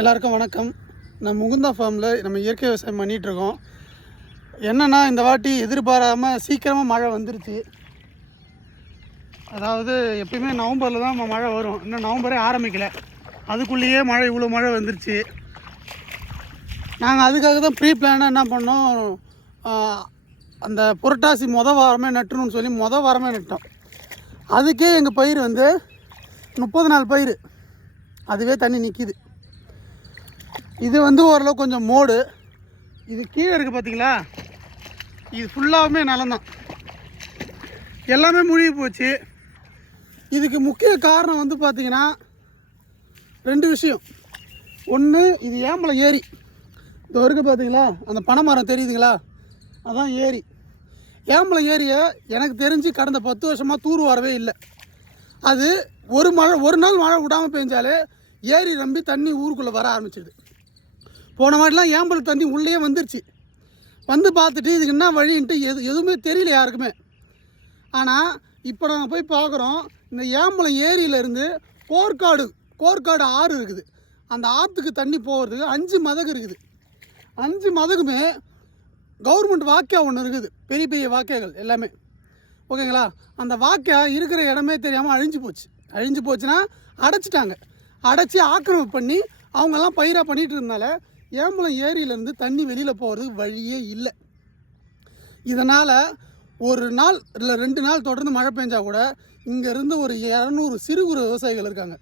எல்லாருக்கும் வணக்கம். நம்ம முகுந்தா ஃபார்மில் நம்ம இயற்கை விவசாயம் பண்ணிகிட்ருக்கோம். என்னென்னா இந்த வாட்டி எதிர்பாராமல் சீக்கிரமாக மழை வந்துருச்சு. அதாவது எப்பயுமே நவம்பரில் தான் மழை வரும். இன்னும் நவம்பரே ஆரம்பிக்கலை, அதுக்குள்ளேயே மழை இவ்வளோ மழை வந்துருச்சு. நாங்கள் அதுக்காக தான் ப்ரீ பிளானாக என்ன பண்ணோம், அந்த புரட்டாசி வாரமே நட்டுணுன்னு சொல்லி வாரமே நட்டோம். அதுக்கே எங்கள் பயிர் 30 நாள் பயிர் அதுவே தண்ணி நிற்கிது. இது ஓரளவு கொஞ்சம் மோடு. இது கீழே இருக்குது பார்த்தீங்களா, இது ஃபுல்லாகவுமே நிலம்தான், எல்லாமே மூழ்கி போச்சு. இதுக்கு முக்கிய காரணம் பார்த்தீங்கன்னா 2 விஷயம். ஒன்று, இது ஏம்பலம் ஏரி. இது இருக்குது பார்த்தீங்களா, அந்த பனைமரம் தெரியுதுங்களா, அதான் ஏரி. ஏம்பலம் ஏரியை எனக்கு தெரிஞ்சு கடந்த 10 வருஷமாக தூர் வரவே இல்லை. அது ஒரு நாள் மழை விடாமல் பெஞ்சாலே ஏரி நம்பி தண்ணி ஊருக்குள்ளே வர ஆரம்பிச்சிடுது. போன வாட்டிலாம் ஏம்பல் தண்ணி உள்ளே வந்துருச்சு. பார்த்துட்டு இதுக்கு என்ன வழின்ட்டு எதுவுமே தெரியல யாருக்குமே. ஆனால் இப்போ நாங்கள் போய் பார்க்குறோம், இந்த ஏம்பலம் ஏரியிலேருந்து கோர்க்காடு ஆறு இருக்குது. அந்த ஆற்றுக்கு தண்ணி போகிறதுக்கு 5 மதகு இருக்குது. 5 மதகுமே கவர்மெண்ட் வாக்கியா ஒன்று இருக்குது, பெரிய பெரிய வாக்கியாக்கள் எல்லாமே. ஓகேங்களா, அந்த வாக்கியா இருக்கிற இடமே தெரியாமல் அழிஞ்சு போச்சுன்னா அடைச்சிட்டாங்க. அடைச்சி ஆக்கிரமிப்பு பண்ணி அவங்கெல்லாம் பயிராக பண்ணிகிட்டு இருந்தால ஏம்பலம் ஏரியிலேருந்து தண்ணி வெளியில் போகிறதுக்கு வழியே இல்லை. இதனால் ஒரு நாள் இல்லை 2 நாள் தொடர்ந்து மழை பெஞ்சால் கூட இங்கேருந்து ஒரு 200 சிறு குறு விவசாயிகள் இருக்காங்க.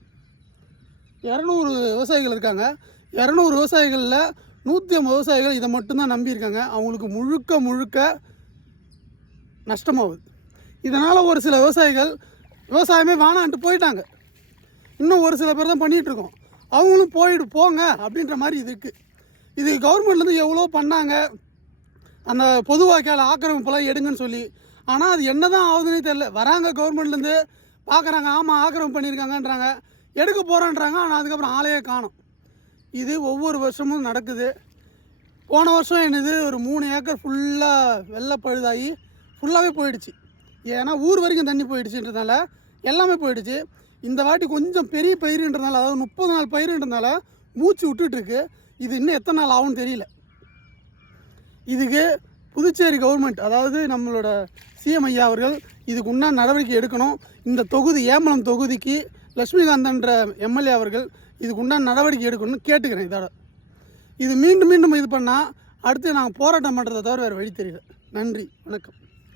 200 விவசாயிகள் இருக்காங்க. 200 விவசாயிகளில் 150 விவசாயிகள் இதை மட்டும்தான் நம்பியிருக்காங்க. அவங்களுக்கு முழுக்க நஷ்டமாகுது. இதனால் ஒரு சில விவசாயிகள் விவசாயமே வேணான்ட்டு போயிட்டாங்க. இன்னும் ஒரு சில பேர் தான் பண்ணிகிட்ருக்கோம். அவங்களும் போங்க அப்படின்ற மாதிரி இது இருக்குது. இது கவர்மெண்ட்லேருந்து எவ்வளோ பண்ணாங்க, அந்த பொது வாய்க்கால் ஆக்கிரமிப்பெல்லாம் எடுங்கன்னு சொல்லி. ஆனால் அது என்ன தான் ஆகுதுன்னே தெரியல. வராங்க கவர்மெண்ட்லேருந்து பார்க்குறாங்க, ஆமாம் ஆக்கிரமிப்பு பண்ணியிருக்காங்கன்றாங்க, எடுக்க போகிறேன்றாங்க. ஆனால் அதுக்கப்புறம் ஆளையே காணும். இது ஒவ்வொரு வருஷமும் நடக்குது. போன வருஷம் என்னது ஒரு 3 ஏக்கர் ஃபுல்லாக வெள்ளை பழுதாகி ஃபுல்லாகவே போயிடுச்சு. ஏன்னா ஊர் வரைக்கும் தண்ணி போயிடுச்சுன்றதுனால எல்லாமே போயிடுச்சு. இந்த வாட்டி கொஞ்சம் பெரிய பயிருன்றதுனால, அதாவது 30 நாள் பயிருன்றதுனால மூச்சு விட்டுட்டுருக்கு. இது இன்னும் எத்தனை நாள் ஆகும்னு தெரியல. இதுக்கு புதுச்சேரி கவர்மெண்ட், அதாவது நம்மளோட சிஎம் ஐயா அவர்கள் இதுக்கு உண்டான நடவடிக்கை எடுக்கணும். இந்த தொகுதி ஏம்பலம் தொகுதிக்கு லட்சுமிகாந்தன்ற எம்எல்ஏ அவர்கள் இதுக்கு உண்டான நடவடிக்கை எடுக்கணும்னு கேட்டுக்கிறேன். இதோட இது மீண்டும் இது பண்ணால் அடுத்து நாங்கள் போராட்டம் பண்ணுறதை தவிர வேறு வழி தெரியல. நன்றி, வணக்கம்.